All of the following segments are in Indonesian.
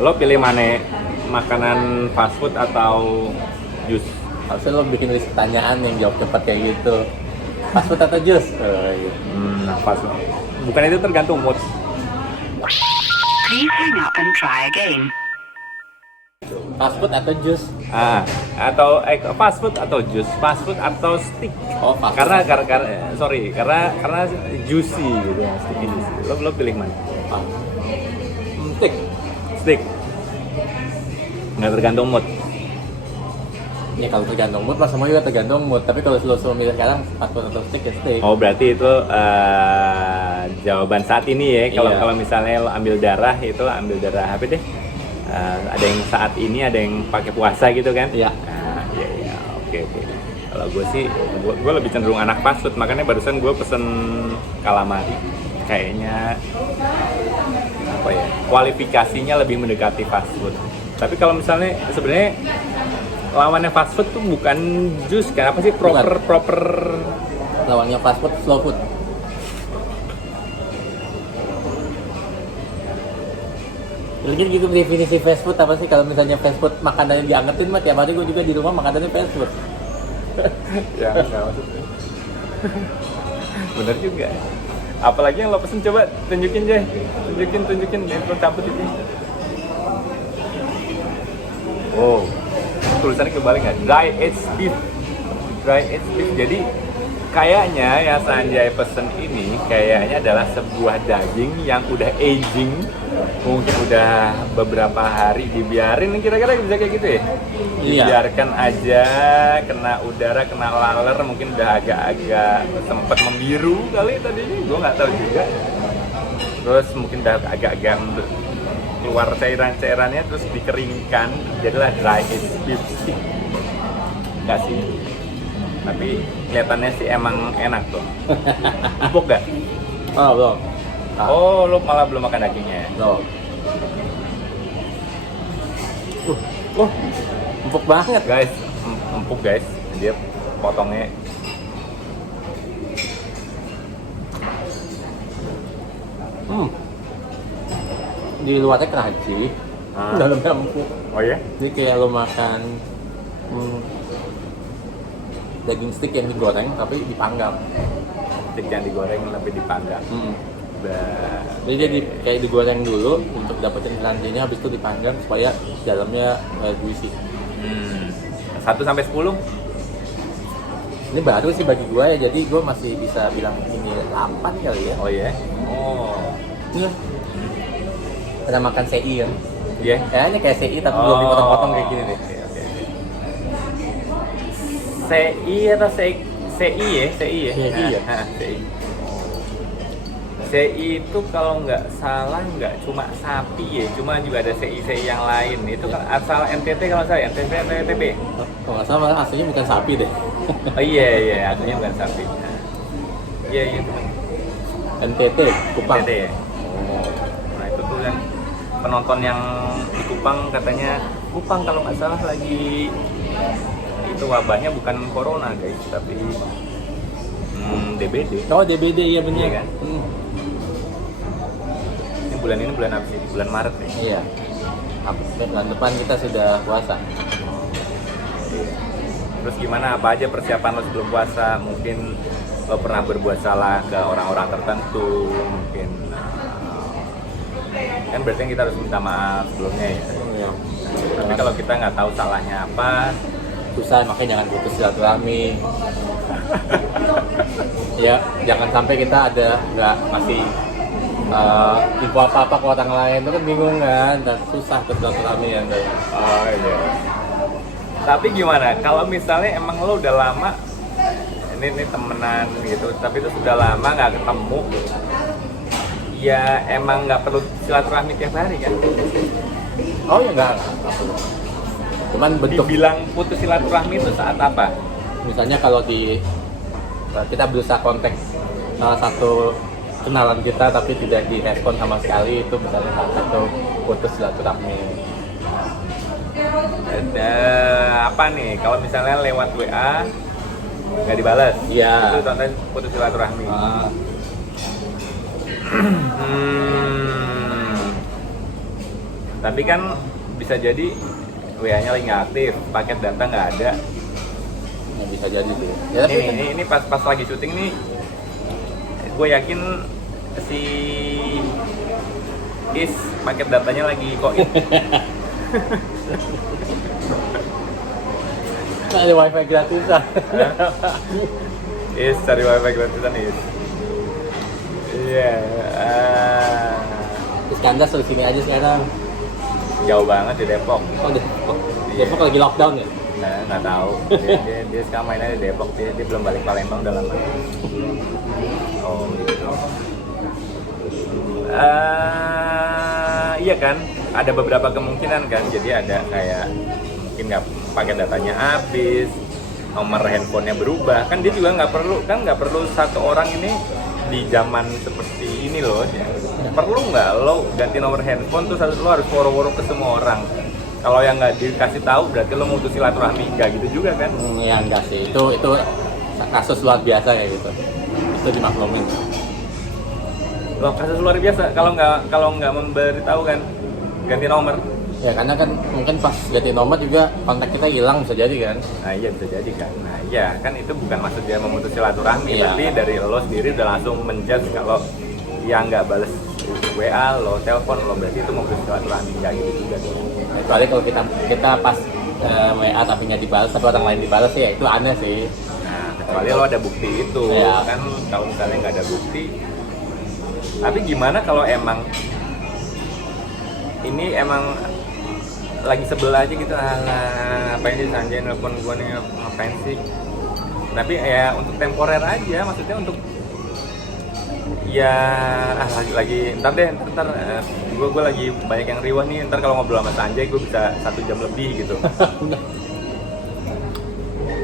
Lo pilih mana? Makanan fast food atau jus? Harusnya lo bikin list pertanyaan yang jawab cepat kayak gitu. Fast food atau jus? Gitu. Fast food. Bukan, itu tergantung mood. Please hang up and try again. Fast food atau jus? Atau fast food atau jus? Fast food atau stick? Oh, fast food. Karena juicy gitu ya, sticky juicy. Lo pilih mana? Stick. Stick. Nggak tergantung mood. Ya kalau tergantung mood, semua juga tergantung mood. Tapi kalau lo semua milih sekarang fast food atau stick ya stick. Oh, berarti itu jawaban saat ini ya. Kalau Iya. kalau misalnya lo ambil darah, itu lo ambil darah apa deh? Ada yang saat ini, ada yang pakai puasa gitu kan? Iya. Iya, oke. Kalau gue sih, gue lebih cenderung anak fast food, makanya barusan gue pesen calamari. Kayaknya apa ya? Kualifikasinya lebih mendekati fast food. Tapi kalau misalnya sebenarnya lawannya fast food tuh bukan jus kan? Apa sih proper? Lawannya fast food, slow food. Jadi gitu definisi fast food apa sih? Kalau misalnya fast food makanannya diangetin mah tiap hari gue juga di rumah makanannya fast food. Ya, enggak maksudnya. Bener juga. Apalagi yang lo pesen, coba tunjukin Jay. Tunjukin yang lo cabut itu. Oh, tulisannya kebalik nggak? Dry aged beef. Jadi kayaknya ya Sanjay pesen ini kayaknya adalah sebuah daging yang udah aging, mungkin udah beberapa hari dibiarin, kira-kira bisa kayak gitu ya? Iya. Dibiarkan aja, kena udara, kena laler, mungkin udah agak-agak sempat membiru kali tadinya, gue nggak tahu juga. Terus mungkin udah agak-agak keluar cairan-cairannya, terus dikeringkan, jadilah dry aged beef stick. Enggak sih, tapi kelihatannya sih emang enak tuh. Empuk gak? Oh belum. Oh, lo malah belum makan dagingnya. Belum. Empuk banget. Guys, empuk guys. Dia potongnya. Di luarnya crunchy, dalamnya empuk. Oh ya? Jadi kayak lo makan daging stick yang digoreng tapi dipanggang. Stick yang digoreng lebih dipanggang. Jadi dia kayak digoreng dulu untuk dapetin crunchy-nya, habis itu dipanggang supaya dalamnya juicy. 1 sampai 10? Ini baru sih bagi gue ya, jadi gue masih bisa bilang ini 8 kali ya. Oh ya? Oh. Iya. Pernah makan CI kan? Iya? Kayaknya kayak CI tapi belum dipotong-potong kayak gini deh. Oke. CI atau CI ya? CI ya? CI ya? CI. CI itu kalau nggak salah nggak cuma sapi ya, cuma juga ada CI yang lain. Itu kan asal NTT kalau saya, NTT atau NTB? Kalau nggak salah aslinya bukan sapi deh. Oh iya, aslinya bukan sapi. Iya teman. NTT, Kupang. NTT ya. Nah itu tuh kan penonton yang di Kupang katanya, Kupang kalau nggak salah lagi itu wabahnya bukan corona guys, tapi DBD. Oh DBD iya benar Iya kan? Bulan ini bulan apa sih? Bulan Maret nih. Iya. Bulan depan kita sudah puasa. Terus gimana? Apa aja persiapan lo sebelum puasa? Mungkin lo pernah berbuat salah ke orang-orang tertentu, mungkin kan berarti kita harus minta maaf sebelumnya ya. Iya. Tapi kalau kita nggak tahu salahnya apa, susah, makanya jangan putus silaturahmi. Ya, jangan sampai kita nggak ngasih info apa-apa ke orang lain, itu kan bingung kan, dan susah bersilaturahmi ya. oh iya. Tapi gimana? Kalau misalnya emang lo udah lama ini temenan gitu, tapi itu sudah lama nggak ketemu, ya emang nggak perlu silaturahmi tiap hari kan? Oh ya nggak perlu. Cuman bentuk Dibilang putus silaturahmi itu saat apa? misalnya kalau kita berusaha kontak salah satu kenalan kita tapi tidak direspon sama sekali, itu misalnya salah satu putus silaturahmi. Ada apa nih? Kalau misalnya lewat WA nggak dibalas, Iya. itu tanda putus silaturahmi. Tapi kan bisa jadi WA-nya lagi nggak aktif, paket data nggak ada. Ya, bisa jadi sih. Ya, tapi kan, Ini pas lagi syuting nih, gue yakin si Is paket datanya lagi koin. ada wifi gratisan. Is cari wifi gratisan Is. Iya. Terus Kandas di sini aja sekarang. Jauh banget di Depok. Oh, Depok lagi lockdown ya? Nah, nggak tahu. Dia sekarang mainnya di Depok. Dia belum balik Palembang udah lama. Oh gitu. Iya kan, ada beberapa kemungkinan kan. Jadi ada kayak mungkin nggak pakai datanya habis, nomor handphonenya berubah. Kan dia juga nggak perlu satu orang ini di zaman seperti ini loh. Perlu nggak lo ganti nomor handphone tuh lo harus woro-woro ke semua orang. Kalau yang nggak dikasih tahu berarti lo mutus silaturahmi, nggak gitu juga kan? Ya enggak sih, itu kasus luar biasa ya gitu. Itu dimaklumin. Loh, kasus luar biasa kalau nggak memberitahu kan ganti nomor. Ya karena kan mungkin pas ganti nomor juga kontak kita hilang bisa jadi kan. Nah iya bisa jadi kan. Nah iya kan itu bukan maksud dia memutus silaturahmi. Iya. Berarti dari lo sendiri udah langsung menjudge kalau yang nggak bales WA lo, telepon lo, berarti itu memutus silaturahmi. Nggak gitu juga dong. Kecuali kalau kita pas WA tapi nggak dibalas tapi orang lain dibalas ya itu aneh sih. Nah kecuali lo ada bukti itu. Iya. Kan kalau misalnya nggak ada bukti. Tapi gimana kalau emang ini emang lagi sebelah aja gitu, ngapain sih Sanjay nelfon gue nih, ngapain sih? Tapi ya untuk temporer aja, maksudnya untuk ya lagi ntar gue lagi banyak yang riwah nih, ntar kalau ngobrol sama Sanjay gue bisa 1 jam lebih gitu.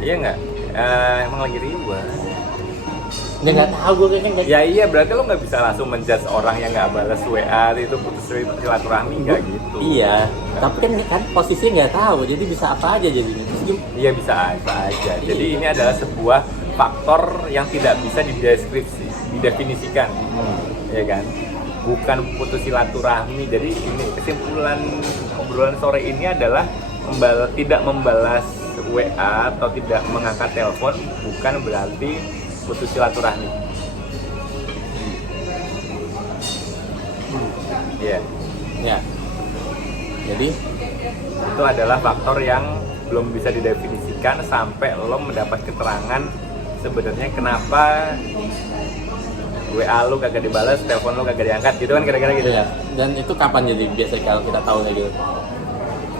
Iya nggak? Emang lagi riwah. Dia nggak tahu gue kayaknya nggak. Ya iya, berarti lo nggak bisa langsung menjudge orang yang nggak balas WA itu putus silaturahmi, nggak gitu. Iya, tapi kan posisinya nggak tahu, jadi bisa apa aja jadinya. Iya bisa aja. Jadi ini adalah sebuah faktor yang tidak bisa didefinisikan, ya kan? Bukan putus silaturahmi. Jadi ini kesimpulan obrolan sore ini adalah tidak membalas WA atau tidak mengangkat telepon bukan berarti putus silaturahmi. Iya. Ya. Jadi Itu adalah faktor yang belum bisa didefinisikan sampai lo mendapat keterangan sebenarnya kenapa WA lo kagak dibalas, telepon lo kagak diangkat, gitu kan kira-kira gitu. ya. Dan itu kapan jadi biasa kalau kita tahu kayak gitu?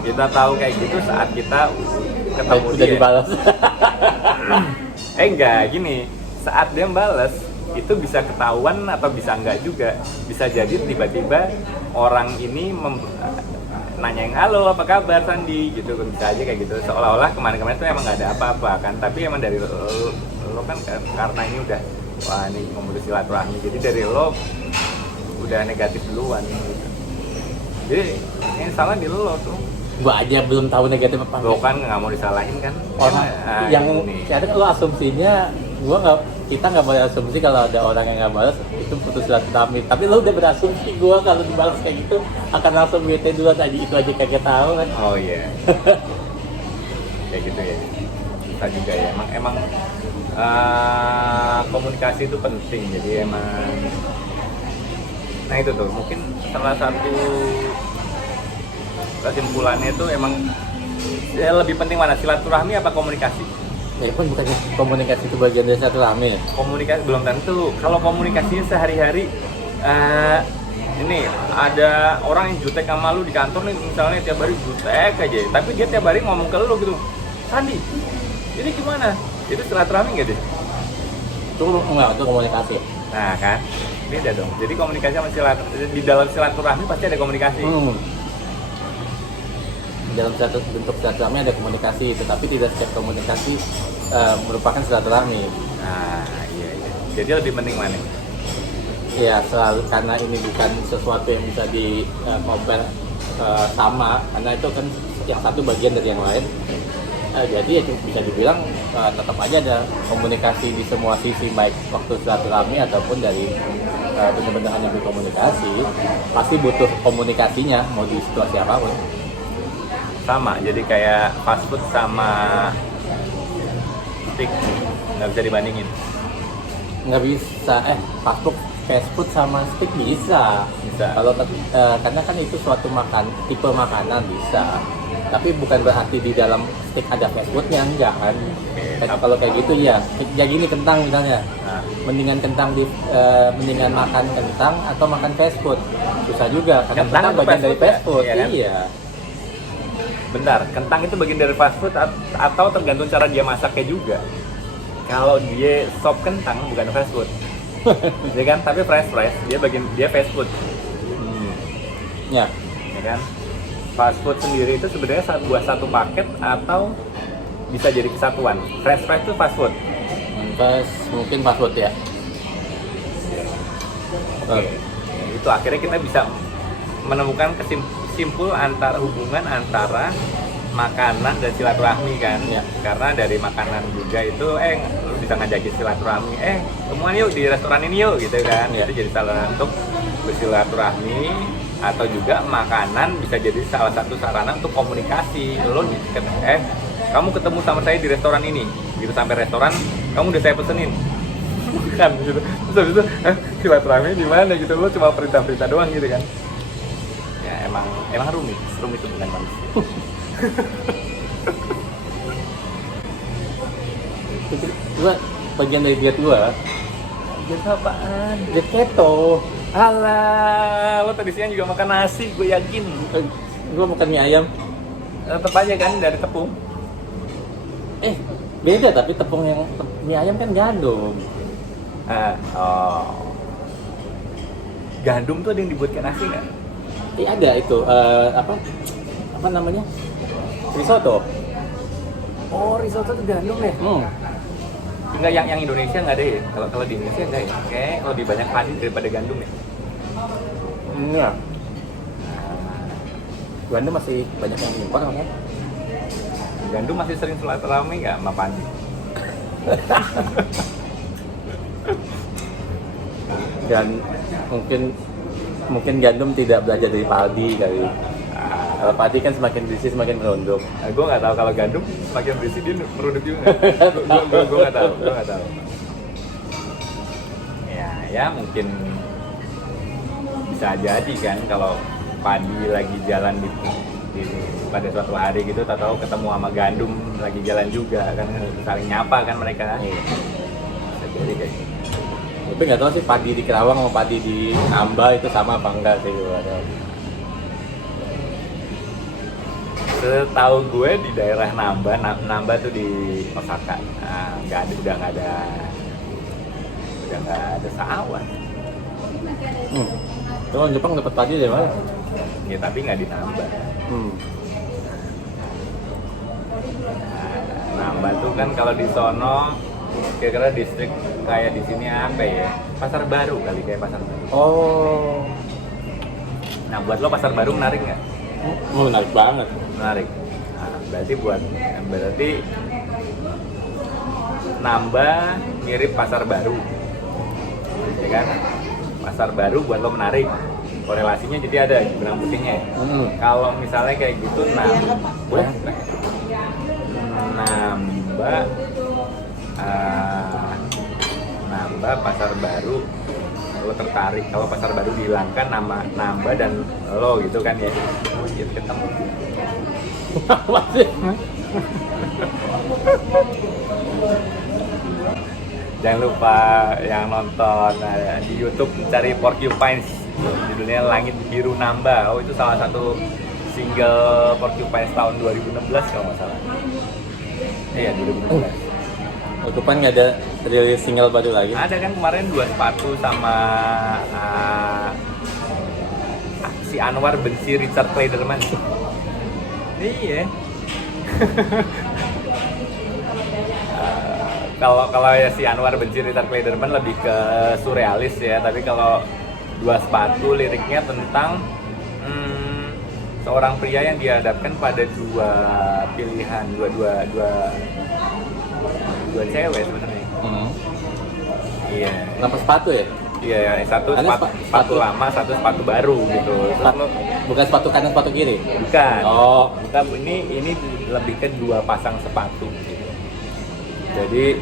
Kita tahu kayak gitu saat kita ketemu Udah dia. dibalas. Enggak, gini. Saat dia balas itu bisa ketahuan atau bisa enggak juga. Bisa jadi tiba-tiba orang ini nanyain halo apa kabar Sandi gitu, bisa aja kayak gitu, seolah-olah kemarin-kemarin tuh emang nggak ada apa-apa kan, tapi emang dari lo kan karena ini udah wah ini memutus silaturahmi, jadi dari lo udah negatif duluan gitu. Jadi yang salah di lo tuh. Gua aja belum tahu negatif apa. Lo kan nggak mau disalahin kan? Orang yang kadang lo asumsinya kita nggak boleh asumsi kalau ada orang yang nggak balas itu putus silaturahmi. Tapi lo udah berasumsi gua kalau dibalas kayak gitu akan langsung WT dulu aja, itu aja kagak tahu kan. Oh iya. Kayak gitu ya. Kita juga ya. Emang komunikasi itu penting. Jadi emang. Nah itu tuh mungkin salah satu kesimpulannya itu emang ya lebih penting mana, silaturahmi apa komunikasi? Ya pun bukannya komunikasi itu bagian dari silaturahmi ya? Komunikasi belum tentu. Kalau komunikasinya sehari-hari, ini ada orang yang jutek sama lu di kantor nih, misalnya tiap hari jutek aja, tapi dia tiap hari ngomong ke lu gitu, Sandi, ini gimana? Itu silaturahmi nggak deh? Itu enggak, itu komunikasi. Nah kan, beda dong. Jadi komunikasi sama di dalam silaturahmi pasti ada komunikasi. Dalam satu bentuk silaturahmi ada komunikasi, tetapi tidak setiap komunikasi merupakan silaturahmi. Nah iya. Jadi lebih penting mana? Ya selalu, karena ini bukan sesuatu yang bisa di compare sama, karena itu kan yang satu bagian dari yang lain. Jadi ya bisa dibilang tetap aja ada komunikasi di semua sisi, baik waktu silaturahmi ataupun dari benar-benar hanya berkomunikasi. Pasti butuh komunikasinya mau di situasi apapun. Sama, jadi kayak fast food sama steak nggak bisa dibandingin. Nggak bisa, fast food sama steak bisa. Kalau karena kan itu suatu tipe makanan bisa. Tapi bukan berarti di dalam steak ada fast foodnya, enggak kan? Kalau kayak gitu ya gini kentang misalnya. Nah, Mendingan makan kentang atau makan fast food? Susah juga karena Kentang kentang itu bagian fast dari food fast ya? food. Iya kan? Iya. bentar, kentang itu bagian dari fast food atau tergantung cara dia masaknya juga. Kalau dia sop kentang bukan fast food. Ya kan? Tapi french fries dia fast food. Ya. Ya kan? Fast food sendiri itu sebenarnya buat satu paket atau bisa jadi kesatuan. French fries itu fast food. Mungkin fast food ya. Oke. Itu akhirnya kita bisa menemukan simpul antara hubungan antara makanan dan silaturahmi kan. Ya. Karena dari makanan juga itu lu bisa ngajakin silaturahmi. Ketemuan yuk di restoran ini yuk gitu kan. Ya. Itu jadi salah untuk bersilaturahmi, atau juga makanan bisa jadi salah satu sarana untuk komunikasi. Kamu ketemu sama saya di restoran ini. Gitu sampai restoran, kamu udah saya pesenin. Kan gitu. Terus habis itu silaturahmi di mana gitu, lo cuma perintah-perintah doang gitu kan. Ya emang rumit itu bukan manusia. Gua bagian dari diet gua. Diet apaan? Diet keto. Alah, lo tadi siang juga makan nasi, gue yakin. Gua makan mie ayam. Tetep aja kan dari tepung. Beda tapi mie ayam kan gandum. Gandum tuh ada yang dibuat kayak nasi nggak? Ada itu apa namanya? Risotto. Oh, risotto tuh gandum ya? Enggak, yang Indonesia nggak ada ya? Kalau di Indonesia nggak ya? Kayak kalau di banyak padi daripada gandum ya? Enggak. Gandum masih banyak yang impor kan? Gandum masih sering silaturahmi nggak sama padi? Dan mungkin gandum tidak belajar dari padi kali. Kalau padi kan semakin berisi semakin merunduk. Gue nggak tahu, kalau gandum semakin berisi dia merunduk juga. Gue nggak tahu. Ya mungkin bisa jadi kan kalau padi lagi jalan pada suatu hari gitu, tahu ketemu sama gandum lagi jalan juga kan, saling nyapa kan mereka. Bisa jadi kayak gitu. Tapi nggak tahu sih padi di Kerawang sama padi di Amba itu sama apa enggak sih. Setahu gue di daerah Namba tuh di Osaka, udah nggak ada sawah. Kalau Jepang dapat padi dari mana? Ya tapi nggak di Namba. Namba tuh kan kalau di sono kira-kira distrik kayak di sini apa ya? Pasar Baru kali, kayak Pasar Baru. Oh. Nah, buat lo Pasar Baru menarik nggak? Menarik banget. Menarik. Nah, berarti Namba mirip Pasar Baru, ya kan? Pasar Baru buat lo menarik. Korelasinya jadi ada benang putihnya. Kalau misalnya kayak gitu, Namba Pasar Baru, lo tertarik. Kalau Pasar Baru dihilangkan, nama Namba dan lo gitu kan ya, gitu ketemu. Masih. Jangan lupa yang nonton di YouTube cari Porcupines, judulnya Langit Biru Namba. Oh, itu salah satu single Porcupines tahun 2016 kalau nggak salah. Iya, 2016. Porcupine nggak ada rilis single baru lagi? Ada kan kemarin 2 sepatu sama si Anwar benci Richard Clayderman. Iya. Kalau ya si Anwar benci Richard Clayderman lebih ke surrealis ya, tapi kalau 2 sepatu liriknya tentang seorang pria yang dihadapkan pada dua pilihan, dua cewek sebenarnya. Iya. Kenapa sepatu ya? Iya, yang satu Karena sepatu lama, satu sepatu baru gitu. Terus lo- Bukan sepatu kanan, sepatu kiri. bukan. Oh, Bukan, ini lebih ke dua pasang sepatu gitu. Jadi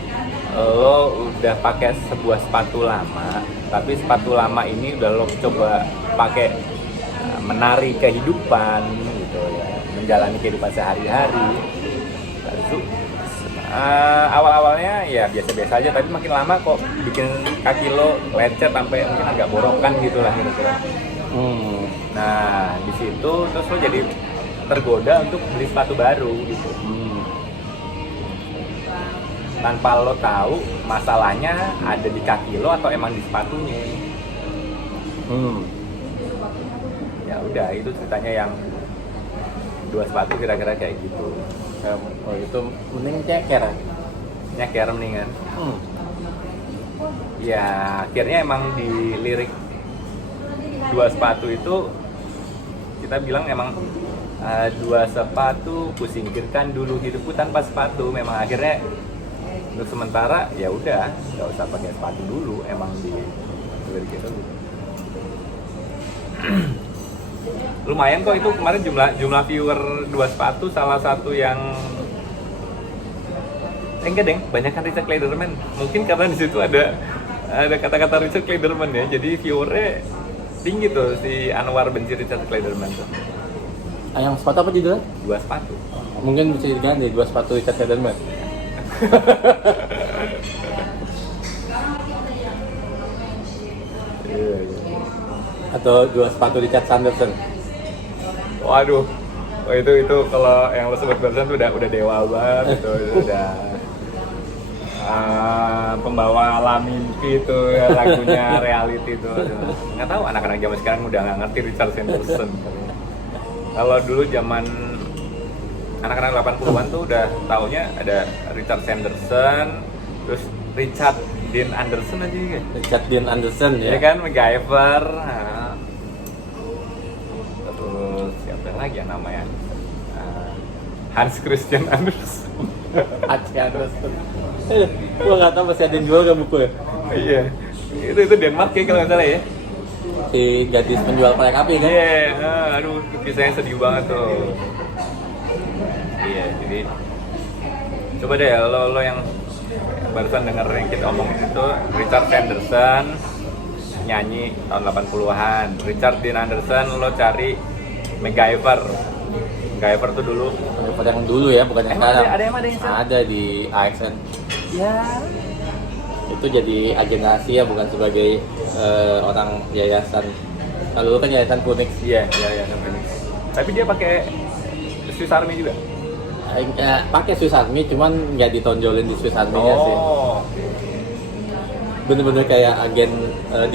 lo udah pakai sebuah sepatu lama, tapi sepatu lama ini udah lo coba pakai menari kehidupan gitu ya, menjalani kehidupan sehari-hari. Lalu awal-awalnya ya biasa-biasa aja, tapi makin lama kok bikin kaki lo lecet sampai mungkin agak borokan gitu lah kira-kira. Nah di situ terus lo jadi tergoda untuk beli sepatu baru gitu. Tanpa lo tahu masalahnya ada di kaki lo atau emang di sepatunya. Ya udah, itu ceritanya yang dua sepatu kira-kira kayak gitu. Oh itu mending ceker. Nyeker mendingan. Ya akhirnya emang di lirik dua sepatu itu kita bilang emang dua sepatu ku singkirkan dulu hidupku tanpa sepatu. Memang akhirnya untuk sementara ya udah nggak usah pakai sepatu dulu, emang di lirik itu. Lumayan kok itu kemarin jumlah viewer dua sepatu, salah satu yang enggak deng, banyak kan Richard Kleiderman. Mungkin karena di situ ada kata-kata Richard Kleiderman ya, jadi viewernya tinggi tuh si Anwar benci Richard Kleiderman tuh. Yang sepatu apa judulnya? Dua sepatu. Mungkin bisa diganti dua sepatu Richard Kleiderman. Atau dua sepatu Richard Sanderson. Waduh, oh, itu kalau yang lo sebut barusan tuh udah dewa banget itu udah pembawa alam mimpi itu ya, lagunya reality itu. Nggak tahu anak-anak zaman sekarang udah nggak ngerti Richard Sanderson. Kalau dulu zaman anak-anak 80-an tuh udah taunya ada Richard Sanderson, terus Richard Dean Anderson aja ya. Richard Dean Anderson Ya ya. kan, MacGyver. Terus siapa lagi yang namanya? Hans Christian Andersen. H.C. Anderson. Gua nggak tahu masih ada yang jual nggak buku ya? Iya. Itu Denmark ya kalau nggak salah ya. Si gadis penjual korek api kan? Iya, aduh kisahnya sedih banget tuh. Iya, jadi coba deh lo yang barusan denger yang kita omongin itu Richard Sanderson nyanyi tahun 80-an. Richard Dean Anderson lo cari MacGyver. MacGyver tuh dulu. Daripada yang dulu ya, bukan yang Emang sekarang. ada yang Ada di AXN. Ya. Itu jadi agen rahasia, bukan sebagai orang yayasan. Kalau lu kan yayasan Phoenix. Iya, sampai ini. Tapi dia pakai Swiss Army juga. Pakai Swiss Army, cuman nggak ditonjolin di Swiss Army-nya sih. Bener-bener kayak agen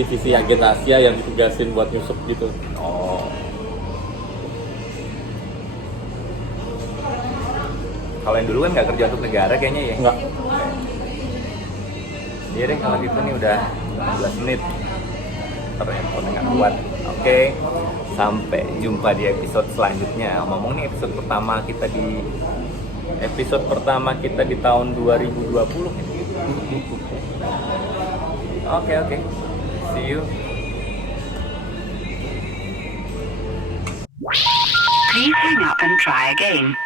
divisi agen rahasia yang ditugasin buat nyusup gitu. Oh. Kalau yang dulu kan nggak kerja untuk negara kayaknya ya. Enggak. Iya deh, kalau gitu nih udah 15 menit. Ntar handphone nggak kuat. Oke, sampai jumpa di episode selanjutnya. Ngomong nih episode pertama kita di tahun 2020. Oke. See you. Please hang up and try again.